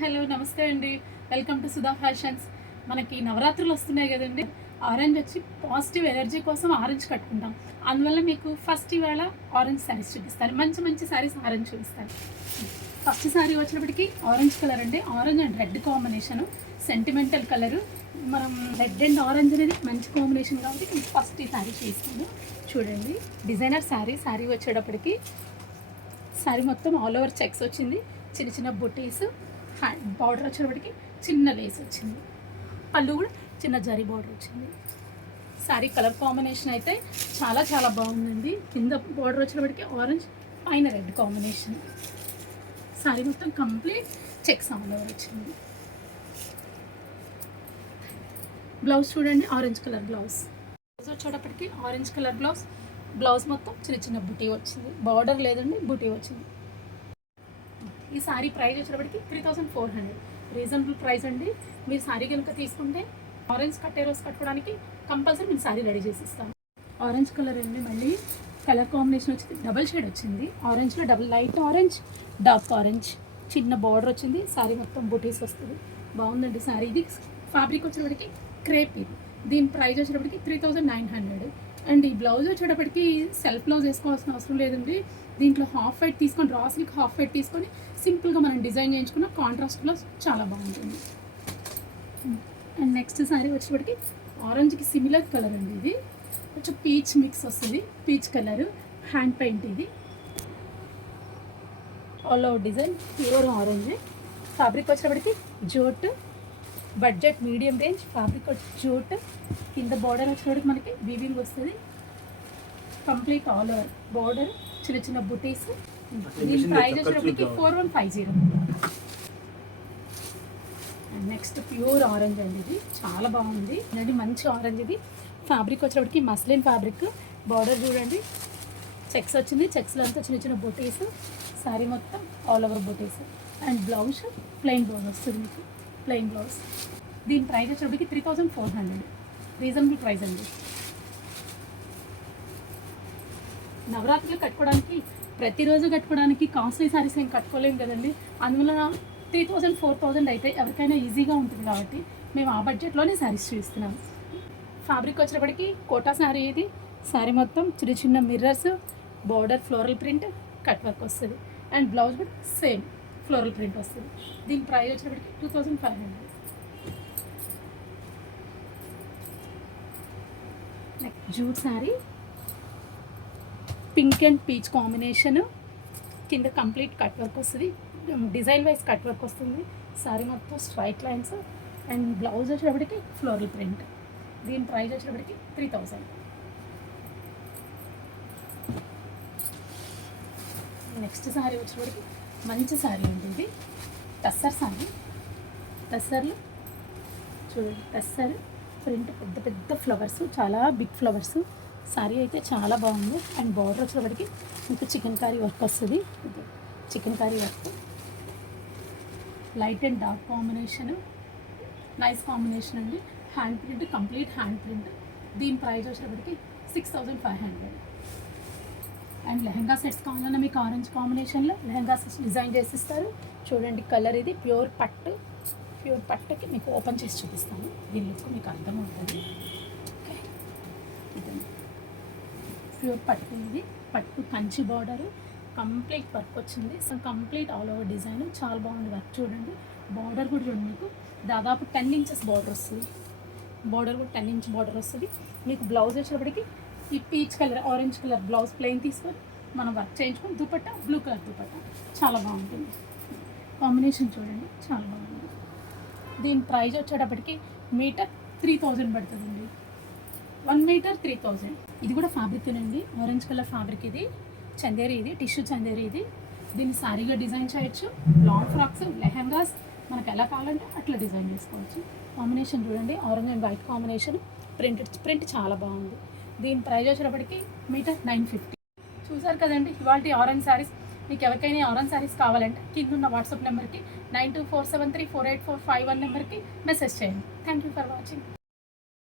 Hello నమస్తే అండి. Welcome to Sudha fashions. మనకి నవరాత్రులు వస్తున్నాయి కదండి. ఆరెంజ్ వచ్చి పాజిటివ్ ఎనర్జీ కోసం ఆరెంజ్ కట్టుకుంటాం. అందువల్ల మీకు ఫస్ట్ ఇవాళ ఆరెంజ్ శారీస్ చూపిస్తాను. మంచి మంచి శారీస్ ఆరెంజ్ చూపిస్తాను. ఫస్ట్ శారీ వచ్చినప్పటికీ ఆరెంజ్ కలర్ అండి. Orange and red combination, sentimental colour. మనం రెడ్ అండ్ ఆరెంజ్ అనేది మంచి కాంబినేషన్ కాబట్టి ఫస్ట్ ఈ శారీ చేస్తాను. చూడండి, డిజైనర్ శారీ వచ్చేటప్పటికి శారీ మొత్తం ఆల్ ఓవర్ చెక్స్ వచ్చింది. చిన్న చిన్న బొటీస్, హ్యాండ్ బార్డర్ వచ్చేటప్పటికి చిన్న లేస్ వచ్చింది. పళ్ళు కూడా చిన్న జరీ బార్డర్ వచ్చింది. శారీ కలర్ కాంబినేషన్ అయితే చాలా చాలా బాగుందండి. కింద బార్డర్ వచ్చేటప్పటికి ఆరెంజ్, పైన రెడ్ కాంబినేషన్. శారీ మొత్తం కంప్లీట్ చెక్స్ ఆల్ ఓవర్ వచ్చింది. బ్లౌజ్ చూడండి, ఆరెంజ్ కలర్ బ్లౌజ్ వచ్చేటప్పటికి ఆరెంజ్ కలర్ బ్లౌజ్ మొత్తం చిన్న చిన్న బుటీ వచ్చింది. బార్డర్ లేదండి, బుటీ వచ్చింది. ఈ శారీ ప్రైస్ వచ్చేటప్పటికి 3400. రీజనబుల్ ప్రైస్ అండి. మీరు శారీ కనుక తీసుకుంటే ఆరెంజ్ కట్టే రోజు కట్టుకోవడానికి కంపల్సరీ మేము శారీ రెడీ చేసి ఇస్తాము. ఆరెంజ్ కలర్ అండి. మళ్ళీ కలర్ కాంబినేషన్ వచ్చి డబల్ షేడ్ వచ్చింది. ఆరెంజ్లో double light orange, dark orange, చిన్న బార్డర్ వచ్చింది. శారీ మొత్తం బుటీస్ వస్తుంది. బాగుందండి శారీ. ఇది ఫ్యాబ్రిక్ వచ్చేటప్పటికి క్రేప్. ఇది దీని ప్రైస్ వచ్చేటప్పటికి 3900. అండ్ ఈ బ్లౌజ్ వచ్చేటప్పటికి సెల్ఫ్ బ్లౌజ్ వేసుకోవాల్సిన అవసరం లేదండి. దీంట్లో హాఫ్ వైట్ తీసుకొని, రా సిల్క్ హాఫ్ వైట్ తీసుకొని సింపుల్గా మనం డిజైన్ చేయించుకున్న కాంట్రాస్ట్ బ్లౌజ్ చాలా బాగుంటుంది. అండ్ నెక్స్ట్ శారీ వచ్చేటప్పటికి ఆరెంజ్కి సిమిలర్ కలర్ అండి. ఇది కొంచెం పీచ్ మిక్స్ వస్తుంది. Peach colour, hand paint. ఇది all over design pure orange. Fabric వచ్చేటప్పటికి jute, budget medium range fabric jute. కింద బార్డర్ వచ్చేటప్పటికి మనకి వీవింగ్ వస్తుంది. కంప్లీట్ ఆల్ ఓవర్ బార్డర్, చిన్న చిన్న బుటీస్. దీని ప్రైస్ వచ్చేటప్పటికి 4150. అండ్ నెక్స్ట్ ప్యూర్ ఆరెంజ్ అండి. ఇది చాలా బాగుంది అండి, మంచి ఆరెంజ్. ఇది ఫ్యాబ్రిక్ వచ్చేటప్పటికి మస్లిన్ ఫ్యాబ్రిక్. బార్డర్ చూడండి, చెక్స్ వచ్చింది. చెక్స్లో అంతా చిన్న చిన్న బుటీస్. శారీ మొత్తం all over buttis. And blouse plain blouse వస్తుంది మీకు, ప్లెయిన్ బ్లౌజ్. దీని ప్రైస్ వచ్చేటప్పటికి 3400. రీజనబుల్ ప్రైస్ అండి. నవరాత్రులు కట్టుకోవడానికి, ప్రతిరోజు కట్టుకోవడానికి కాస్ట్లీ శారీస్ ఏం కట్టుకోలేము కదండి. అందువల్ల 3000, 4000 అయితే ఎవరికైనా ఈజీగా ఉంటుంది కాబట్టి మేము ఆ బడ్జెట్లోనే శారీస్ చూపిస్తున్నాం. ఫ్యాబ్రిక్ వచ్చేటప్పటికి కోటా శారీ. ఇది శారీ మొత్తం చిన్న చిన్న mirrors, border floral print, cut work వస్తుంది. అండ్ బ్లౌజ్ కూడా సేమ్ ఫ్లోరల్ ప్రింట్ వస్తుంది. దీని ప్రైస్ వచ్చేటప్పటికి 2500. Next jute sari, pink and peach combination. కింద కంప్లీట్ కట్ వర్క్ వస్తుంది. డిజైన్ వైజ్ కట్ వర్క్ వస్తుంది. శారీ మొత్తం స్ట్రైట్ లైన్స్. అండ్ బ్లౌజ్ వచ్చేటప్పటికి ఫ్లోరల్ ప్రింట్. దీని ప్రైస్ వచ్చేటప్పటికి 3000. నెక్స్ట్ శారీ వచ్చేటప్పటికి మంచి శారీ ఉంది. ఇది టస్సర్ శారీ. టస్సర్లు చూడండి, టస్సర్ ప్రింట్, పెద్ద పెద్ద ఫ్లవర్స్, చాలా బిగ్ ఫ్లవర్స్. శారీ అయితే చాలా బాగుంది. అండ్ బార్డర్ వచ్చేటప్పటికి మీకు చికెన్ కర్రీ వర్క్ వస్తుంది. Chikankari work, light and dark combination, nice combination అండి. Hand print, complete hand print. దీని ప్రైస్ వచ్చేటప్పటికి 6500. అండ్ లెహంగా సెట్స్ కావాలన్నా మీకు ఆరెంజ్ కాంబినేషన్లో లెహంగా సెట్స్ డిజైన్ చేసిస్తారు. చూడండి కలర్. ఇది ప్యూర్ పట్టు. ప్యూర్ పట్టుకి మీకు ఓపెన్ చేసి చూపిస్తాను. దీని లుక్ మీకు అర్థమవుతుంది. ఓకే, ఇది ప్యూర్ పట్టు. ఇది పట్టు కంచి బార్డరు, కంప్లీట్ వర్క్ వచ్చింది. So complete all over design చాలా బాగుంది. వర్క్ చూడండి. బార్డర్ కూడా చూడండి, మీకు దాదాపు 10 ఇంచెస్ బార్డర్ వస్తుంది. బార్డర్ కూడా 10 ఇంచ్ బార్డర్ వస్తుంది. మీకు బ్లౌజ్ వచ్చేటప్పటికి ఈ peach colour, orange colour blouse plain తీసుకొని మనం వర్క్ చేయించుకొని దుపట్టా బ్లూ కలర్ దుపట్టా చాలా బాగుంటుంది. కాంబినేషన్ చూడండి, చాలా బాగుంది. దీని ప్రైస్ వచ్చేటప్పటికి మీటర్ 3000 పడుతుందండి. 1 మీటర్ 3000. ఇది కూడా ఫ్యాబ్రిక్ అండి, ఆరెంజ్ కలర్ ఫ్యాబ్రిక్. ఇది చందేరి, ఇది టిష్యూ చందేరి. ఇది దీన్ని శారీగా డిజైన్ చేయొచ్చు. లాంగ్ ఫ్రాక్స్, లెహంగాస్ మనకు ఎలా కావాలంటే అట్లా డిజైన్ చేసుకోవచ్చు. కాంబినేషన్ చూడండి, orange and white combination. Print చాలా బాగుంది. దీని ప్రైస్ వచ్చేటప్పటికి మీటర్ 950. చూసారు కదండి ఇవాళ ఆరెంజ్ శారీస్. మీకు ఎవరికైనా ఆరెంజ్ శారీస్ కావాలంటే కింద ఉన్న వాట్సాప్ నెంబర్కి 9247348451 నెంబర్కి మెసేజ్ చేయండి. Thank you for watching.